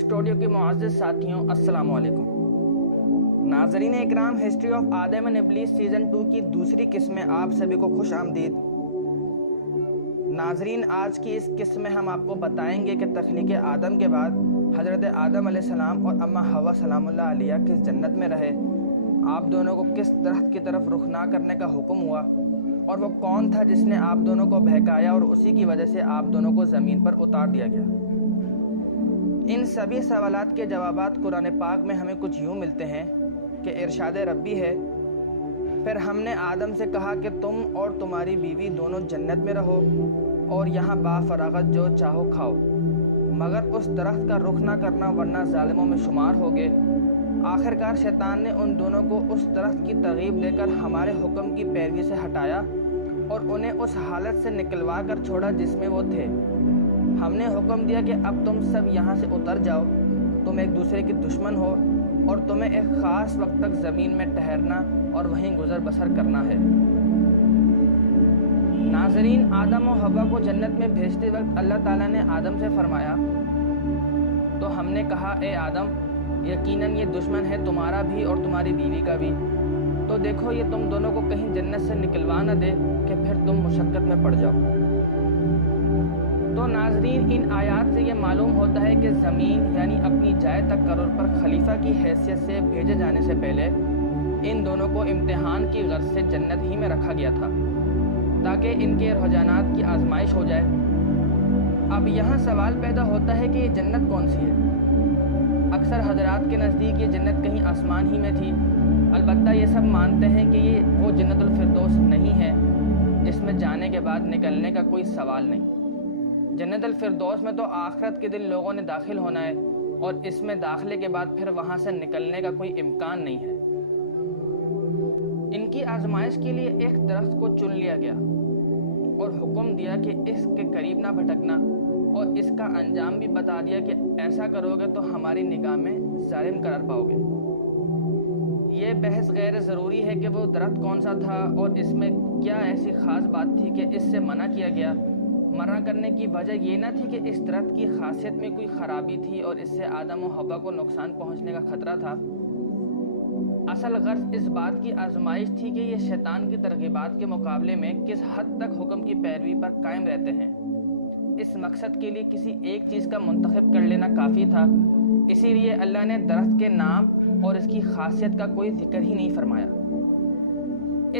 Studio کے معزز ساتھیوں، السلام علیکم۔ ناظرین اکرام، ہسٹری آف آدم اینڈ ابلیس سیزن 2 کی دوسری قسط میں آپ سبھی کو خوش آمدید۔ ناظرین، آج کی اس قسط میں ہم آپ کو بتائیں گے کہ تخلیق آدم کے بعد حضرت آدم علیہ السلام اور اماں حوا سلام اللہ علیہ کس جنت میں رہے، آپ دونوں کو کس درخت کی طرف رخ نہ کرنے کا حکم ہوا، اور وہ کون تھا جس نے آپ دونوں کو بہکایا اور اسی کی وجہ سے آپ دونوں کو زمین پر اتار دیا گیا۔ ان سبھی سوالات کے جوابات قرآن پاک میں ہمیں کچھ یوں ملتے ہیں کہ ارشاد ربی ہے، پھر ہم نے آدم سے کہا کہ تم اور تمہاری بیوی دونوں جنت میں رہو اور یہاں با فراغت جو چاہو کھاؤ، مگر اس درخت کا رخ نہ کرنا ورنہ ظالموں میں شمار ہوگے۔ آخرکار شیطان نے ان دونوں کو اس درخت کی ترغیب دے کر ہمارے حکم کی پیروی سے ہٹایا اور انہیں اس حالت سے نکلوا کر چھوڑا جس میں وہ تھے۔ ہم نے حکم دیا کہ اب تم سب یہاں سے اتر جاؤ، تم ایک دوسرے کے دشمن ہو اور تمہیں ایک خاص وقت تک زمین میں ٹھہرنا اور وہیں گزر بسر کرنا ہے۔ ناظرین، آدم و حوا کو جنت میں بھیجتے وقت اللہ تعالیٰ نے آدم سے فرمایا تو ہم نے کہا، اے آدم، یقیناً یہ دشمن ہے تمہارا بھی اور تمہاری بیوی کا بھی، تو دیکھو یہ تم دونوں کو کہیں جنت سے نکلوا نہ دے کہ پھر تم مشقت میں پڑ جاؤ۔ تو ناظرین، ان آیات سے یہ معلوم ہوتا ہے کہ زمین یعنی اپنی جائے تقرر پر خلیفہ کی حیثیت سے بھیجے جانے سے پہلے ان دونوں کو امتحان کی غرض سے جنت ہی میں رکھا گیا تھا تاکہ ان کے رجحانات کی آزمائش ہو جائے۔ اب یہاں سوال پیدا ہوتا ہے کہ یہ جنت کون سی ہے؟ اکثر حضرات کے نزدیک یہ جنت کہیں آسمان ہی میں تھی، البتہ یہ سب مانتے ہیں کہ یہ وہ جنت الفردوس نہیں ہے جس میں جانے کے بعد نکلنے کا کوئی سوال نہیں۔ جنت الفردوس میں تو آخرت کے دن لوگوں نے داخل ہونا ہے اور اس میں داخلے کے بعد پھر وہاں سے نکلنے کا کوئی امکان نہیں ہے۔ ان کی آزمائش کے لیے ایک درخت کو چن لیا گیا اور حکم دیا کہ اس کے قریب نہ بھٹکنا، اور اس کا انجام بھی بتا دیا کہ ایسا کرو گے تو ہماری نگاہ میں ظالم قرار پاؤ گے۔ یہ بحث غیر ضروری ہے کہ وہ درخت کون سا تھا اور اس میں کیا ایسی خاص بات تھی کہ اس سے منع کیا گیا۔ منع کرنے کی وجہ یہ نہ تھی کہ اس درخت کی خاصیت میں کوئی خرابی تھی اور اس سے آدم و حوا کو نقصان پہنچنے کا خطرہ تھا۔ اصل غرض اس بات کی آزمائش تھی کہ یہ شیطان کی ترغیبات کے مقابلے میں کس حد تک حکم کی پیروی پر قائم رہتے ہیں۔ اس مقصد کے لیے کسی ایک چیز کا منتخب کر لینا کافی تھا، اسی لیے اللہ نے درخت کے نام اور اس کی خاصیت کا کوئی ذکر ہی نہیں فرمایا۔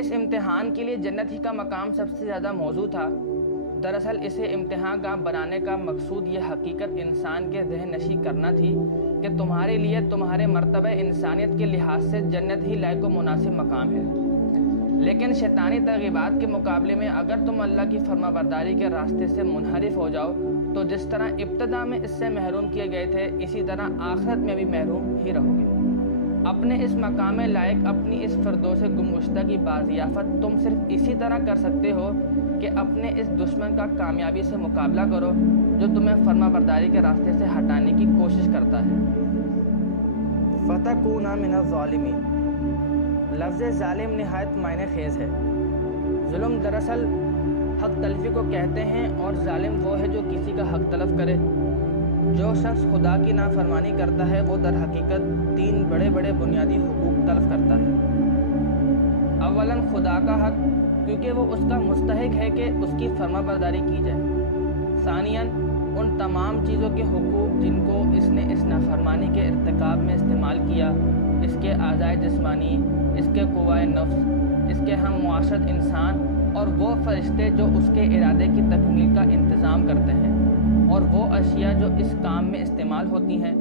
اس امتحان کے لیے جنت ہی کا مقام سب سے زیادہ موزوں تھا۔ دراصل اسے امتحان گاہ بنانے کا مقصود یہ حقیقت انسان کے ذہن نشی کرنا تھی کہ تمہارے لیے تمہارے مرتبہ انسانیت کے لحاظ سے جنت ہی لائق و مناسب مقام ہے، لیکن شیطانی ترغیبات کے مقابلے میں اگر تم اللہ کی فرما برداری کے راستے سے منحرف ہو جاؤ تو جس طرح ابتدا میں اس سے محروم کیے گئے تھے اسی طرح آخرت میں بھی محروم ہی رہو گے۔ اپنے اس مقام لائق، اپنی اس فردوس گمگشتہ کی بازیافت تم صرف اسی طرح کر سکتے ہو کہ اپنے اس دشمن کا کامیابی سے مقابلہ کرو جو تمہیں فرما برداری کے راستے سے ہٹانے کی کوشش کرتا ہے۔ فَتَكُونَ مِنَ الظَّالِمِينَ، لفظ ظالم نہایت معنی خیز ہے۔ ظلم دراصل حق تلفی کو کہتے ہیں اور ظالم وہ ہے جو کسی کا حق تلف کرے۔ جو شخص خدا کی نافرمانی کرتا ہے وہ در حقیقت 3 بڑے بڑے بنیادی حقوق تلف کرتا ہے۔ اولاً خدا کا حق، کیونکہ وہ اس کا مستحق ہے کہ اس کی فرما برداری کی جائے۔ ثانیاً ان تمام چیزوں کے حقوق جن کو اس نے اس نافرمانی کے ارتکاب میں استعمال کیا، اس کے اعضائے جسمانی، اس کے قوائے نفس، اس کے ہم معاشرت انسان اور وہ فرشتے جو اس کے ارادے کی تکمیل کا انتظام کرتے ہیں، اور وہ اشیاء جو اس کام میں استعمال ہوتی ہیں،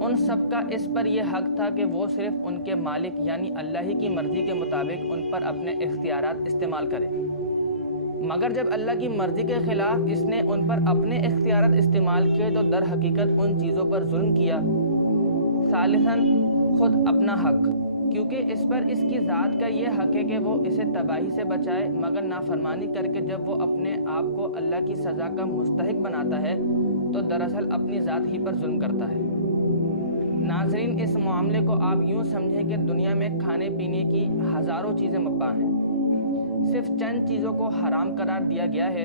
ان سب کا اس پر یہ حق تھا کہ وہ صرف ان کے مالک یعنی اللہ ہی کی مرضی کے مطابق ان پر اپنے اختیارات استعمال کرے۔ مگر جب اللہ کی مرضی کے خلاف اس نے ان پر اپنے اختیارات استعمال کیے تو در حقیقت ان چیزوں پر ظلم کیا۔ ثالثاً خود اپنا حق، کیونکہ اس پر اس کی ذات کا یہ حق ہے کہ وہ اسے تباہی سے بچائے، مگر نافرمانی کر کے جب وہ اپنے آپ کو اللہ کی سزا کا مستحق بناتا ہے تو دراصل اپنی ذات ہی پر ظلم کرتا ہے۔ ناظرین، اس معاملے کو آپ یوں سمجھیں کہ دنیا میں کھانے پینے کی ہزاروں چیزیں مباح ہیں، صرف چند چیزوں کو حرام قرار دیا گیا ہے۔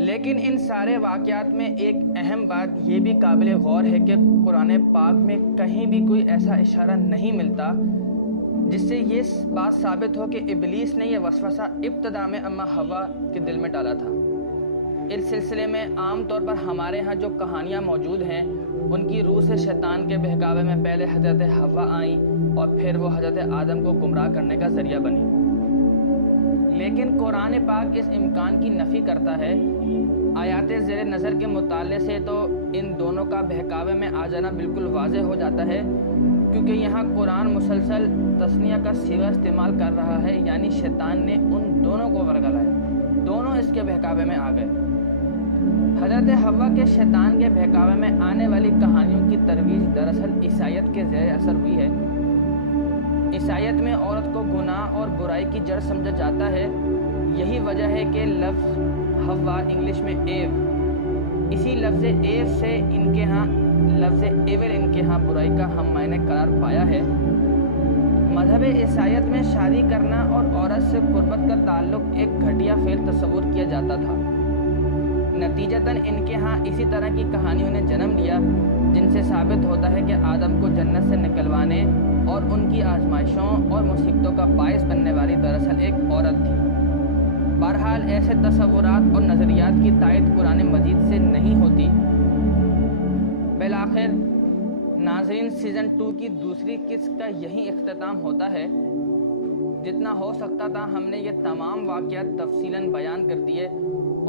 لیکن ان سارے واقعات میں ایک اہم بات یہ بھی قابل غور ہے کہ قرآن پاک میں کہیں بھی کوئی ایسا اشارہ نہیں ملتا جس سے یہ بات ثابت ہو کہ ابلیس نے یہ وسوسہ ابتدا میں اماں حوا کے دل میں ڈالا تھا۔ اس سلسلے میں عام طور پر ہمارے ہاں جو کہانیاں موجود ہیں ان کی روح سے شیطان کے بہکاوے میں پہلے حضرت حوا آئیں اور پھر وہ حضرت آدم کو گمراہ کرنے کا ذریعہ بنی۔ لیکن قرآن پاک اس امکان کی نفی کرتا ہے۔ آیات زیر نظر کے مطالعے سے تو ان دونوں کا بہکاوے میں آ جانا بالکل واضح ہو جاتا ہے، کیونکہ یہاں قرآن مسلسل تثنیہ کا صیغہ استعمال کر رہا ہے، یعنی شیطان نے ان دونوں کو ورگلایا، دونوں اس کے بہکاوے میں آ گئے۔ حضرت حوا کے شیطان کے بہکاوے میں آنے والی کہانیوں کی ترویج دراصل عیسائیت کے زیر اثر ہوئی ہے۔ عیسائیت میں عورت کو گناہ اور برائی کی جڑ سمجھا جاتا ہے۔ یہی وجہ ہے کہ لفظ حوا انگلش میں ایو، اسی لفظ ایو سے ان کے ہاں لفظ ایول ان کے ہاں برائی کا ہم معنی قرار پایا ہے۔ مذہب عیسائیت میں شادی کرنا اور عورت سے قربت کا تعلق ایک گھٹیا فعل تصور کیا جاتا تھا۔ نتیجتاً ان کے ہاں اسی طرح کی کہانیوں نے جنم لیا، جن سے ثابت ہوتا ہے کہ آدم کو جنت سے نکلوانے اور ان کی آزمائشوں اور مصیبتوں کا باعث بننے والی دراصل ایک عورت تھی۔ بہرحال ایسے تصورات اور نظریات کی تائید قرآن مجید سے نہیں ہوتی۔ بالآخر ناظرین، سیزن 2 کی دوسری قسط کا یہی اختتام ہوتا ہے۔ جتنا ہو سکتا تھا ہم نے یہ تمام واقعات تفصیلاً بیان کر دیے،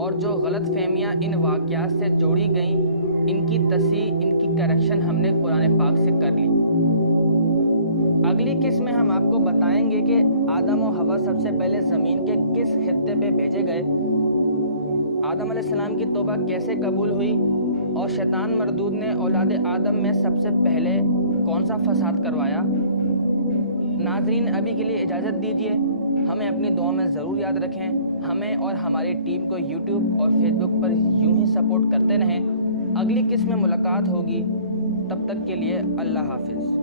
اور جو غلط فہمیاں ان واقعات سے جوڑی گئیں ان کی تصحیح، ان کی کریکشن ہم نے قرآن پاک سے کر لی۔ اگلی قسط میں ہم آپ کو بتائیں گے کہ آدم و حوا سب سے پہلے زمین کے کس خطے پہ بھیجے گئے، آدم علیہ السلام کی توبہ کیسے قبول ہوئی، اور شیطان مردود نے اولاد آدم میں سب سے پہلے کون سا فساد کروایا۔ ناظرین، ابھی کے لیے اجازت دیجیے، ہمیں اپنی دعاؤں میں ضرور یاد رکھیں، ہمیں اور ہماری ٹیم کو یوٹیوب اور فیس بک پر یوں ہی سپورٹ کرتے رہیں۔ اگلی قسط میں ملاقات ہوگی، تب تک کے لیے اللہ حافظ۔